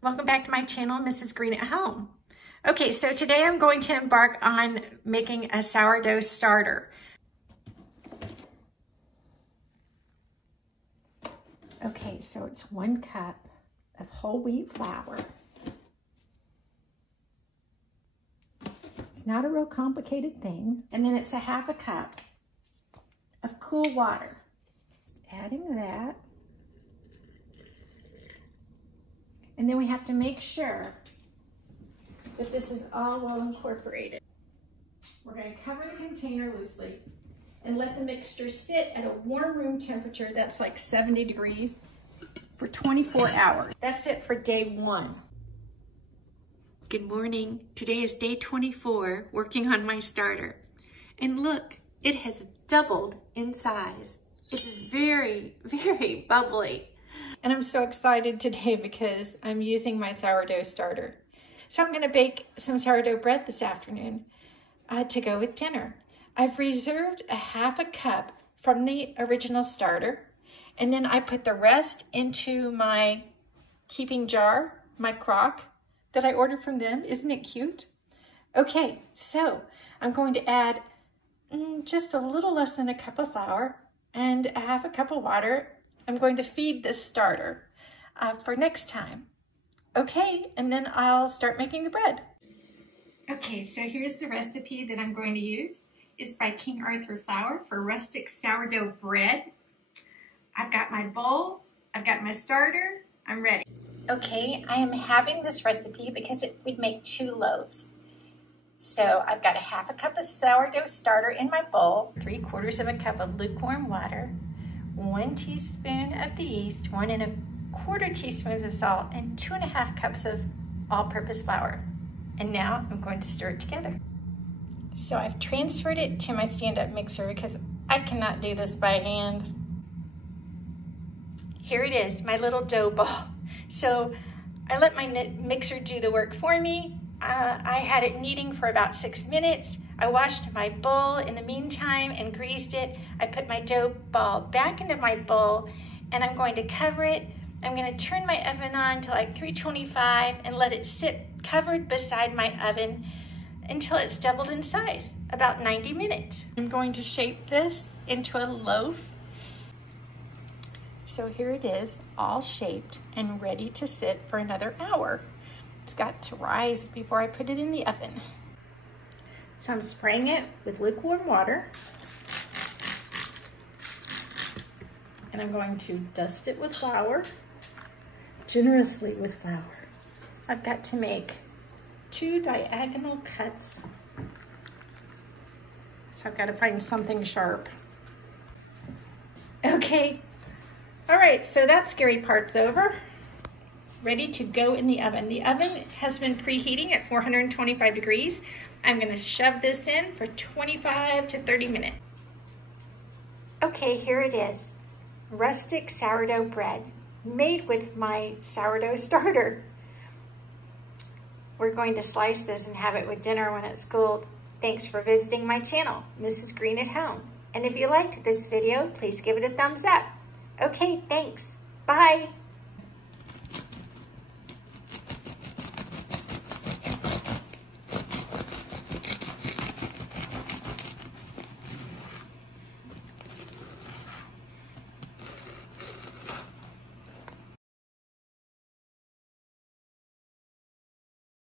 Welcome back to my channel, Mrs. Greene at Home. Okay, so today I'm going to embark on making a sourdough starter. Okay, so it's 1 cup of whole wheat flour. It's not a real complicated thing. And then it's a 1/2 cup of cool water. Adding that. And then we have to make sure that this is all well incorporated. We're going to cover the container loosely and let the mixture sit at a warm room temperature that's like 70 degrees for 24 hours. That's it for day 1. Good morning. Today is day 24 working on my starter. And look, it has doubled in size. It's very, very bubbly. And I'm so excited today because I'm using my sourdough starter. So I'm going to bake some sourdough bread this afternoon to go with dinner. I've reserved a 1/2 cup from the original starter, and then I put the rest into my keeping jar, my crock that I ordered from them. Isn't it cute? Okay, so I'm going to add just a little less than a cup of flour and a 1/2 cup of water. I'm going to feed this starter for next time. Okay, and then I'll start making the bread. Okay, so here's the recipe that I'm going to use. It's by King Arthur Flour for rustic sourdough bread. I've got my bowl, I've got my starter, I'm ready. Okay, I am having this recipe because it would make 2 loaves. So I've got a 1/2 cup of sourdough starter in my bowl, 3/4 of a cup of lukewarm water, 1 teaspoon of the yeast, 1 1/4 teaspoons of salt, and 2 1/2 cups of all-purpose flour. And now I'm going to stir it together. So I've transferred it to my stand-up mixer because I cannot do this by hand. Here it is, my little dough ball. So I let my mixer do the work for me. I had it kneading for about 6 minutes. I washed my bowl in the meantime and greased it. I put my dough ball back into my bowl and I'm going to cover it. I'm going to turn my oven on to like 325 and let it sit covered beside my oven until it's doubled in size, about 90 minutes. I'm going to shape this into a loaf. So here it is, all shaped and ready to sit for another hour. It's got to rise before I put it in the oven. So I'm spraying it with lukewarm water. And I'm going to dust it with flour, generously with flour. I've got to make 2 diagonal cuts. So I've got to find something sharp. Okay. All right, so that scary part's over. Ready to go in the oven. The oven has been preheating at 425 degrees. I'm gonna shove this in for 25 to 30 minutes. Okay, here it is. Rustic sourdough bread made with my sourdough starter. We're going to slice this and have it with dinner when it's cooled. Thanks for visiting my channel, Mrs. Greene at Home. And if you liked this video, please give it a thumbs up. Okay, thanks. Bye.